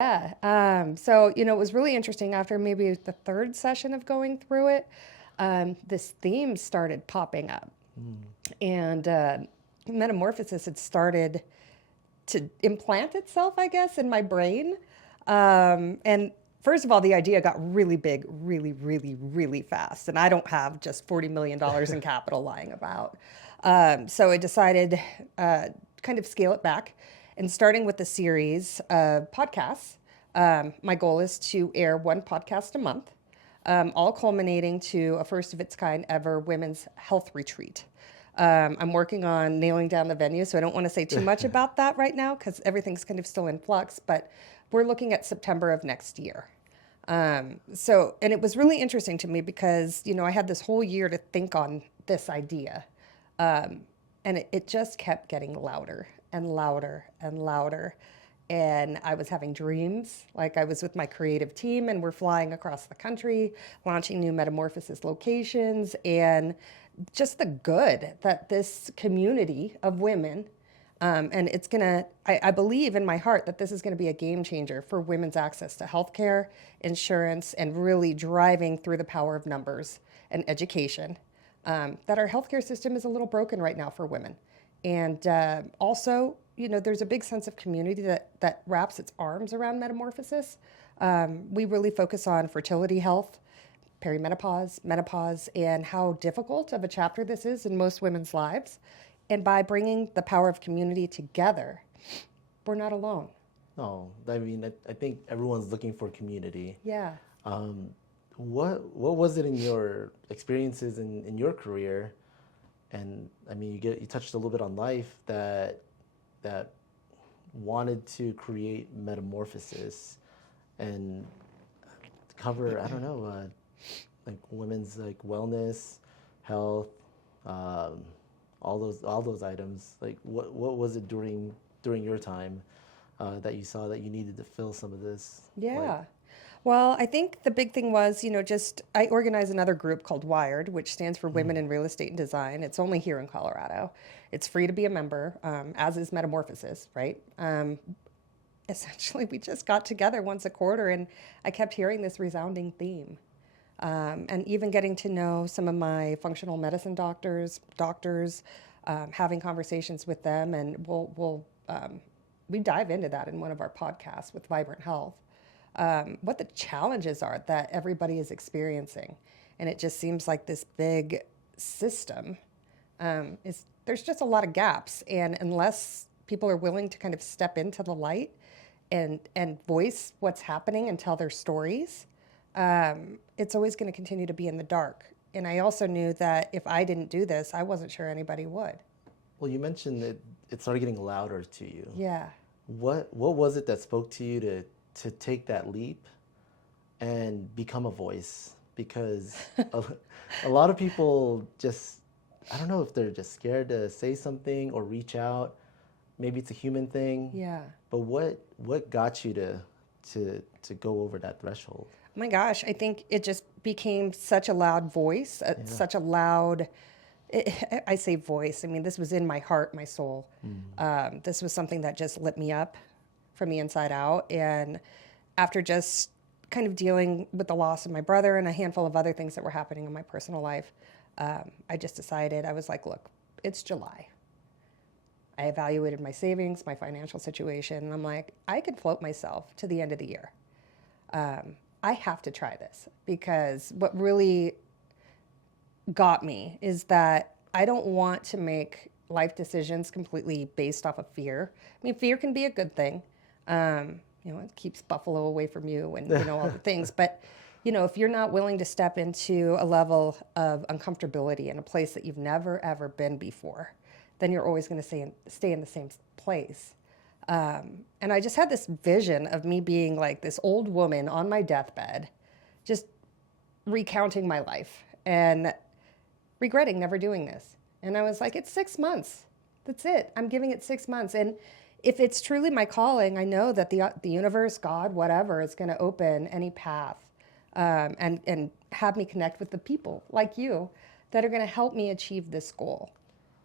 Yeah. So, it was really interesting after maybe the third session of going through it. This theme started popping up. Mm. And Metamorphosis had started to implant itself, I guess, in my brain. And first of all, the idea got really big, really, really, really fast. And I don't have just $40 million in capital lying about. So I decided kind of scale it back. And starting with the series of podcasts, my goal is to air one podcast a month, all culminating to a first of its kind ever women's health retreat. I'm working on nailing down the venue, so I don't want to say too much about that right now because everything's kind of still in flux, but we're looking at September of next year. And it was really interesting to me because, I had this whole year to think on this idea. And it just kept getting louder and louder and louder. And I was having dreams, like I was with my creative team and we're flying across the country, launching new Metamorphosis locations, and just the good that this community of women, and it's gonna, I believe in my heart that this is gonna be a game changer for women's access to healthcare, insurance, and really driving through the power of numbers and education. That our healthcare system is a little broken right now for women. And also, there's a big sense of community that wraps its arms around Metamorphosis. We really focus on fertility health, perimenopause, menopause, and how difficult of a chapter this is in most women's lives. And by bringing the power of community together, we're not alone. No, I mean, I think everyone's looking for community. Yeah. Um, what was it in your experiences in your career? And I mean, you touched a little bit on life that wanted to create Metamorphosis and cover, I don't know, like women's like wellness, health, um, all those items. Like what was it during your time that you saw that you needed to fill some of this? Like, Yeah. Well, I think the big thing was, just I organize another group called Wired, which stands for Women in Real Estate and Design. It's only here in Colorado. It's free to be a member, as is Metamorphosis, right? Essentially, we just got together once a quarter, and I kept hearing this resounding theme. And even getting to know some of my functional medicine doctors, having conversations with them, and we dive into that in one of our podcasts with Vibrant Health. What the challenges are that everybody is experiencing, and it just seems like this big system is there's just a lot of gaps, and unless people are willing to kind of step into the light and voice what's happening and tell their stories, it's always going to continue to be in the dark. And I also knew that if I didn't do this, I wasn't sure anybody would. well, you mentioned that it started getting louder to you. Yeah. What was it that spoke to you to take that leap and become a voice? Because a lot of people just, I don't know if they're just scared to say something or reach out. Maybe it's a human thing. Yeah. But what got you to go over that threshold? Oh my gosh, I think it just became such a loud voice, Yeah. such a loud, I say voice, I mean, this was in my heart, my soul. This was something that just lit me up from the inside out. And after just kind of dealing with the loss of my brother and a handful of other things that were happening in my personal life, I just decided, I was like, look, it's July. I evaluated my savings, my financial situation, and I'm like, I could float myself to the end of the year. I have to try this because what really got me is that I don't want to make life decisions completely based off of fear. I mean, fear can be a good thing. It keeps buffalo away from you and, all the things. But, if you're not willing to step into a level of uncomfortability in a place that you've never, ever been before, then you're always going to stay in the same place. And I just had this vision of me being like this old woman on my deathbed, just recounting my life and regretting never doing this. And I was like, it's 6 months. That's it. I'm giving it 6 months. And if it's truly my calling, I know that the universe, God, whatever, is going to open any path, and have me connect with the people like you that are going to help me achieve this goal.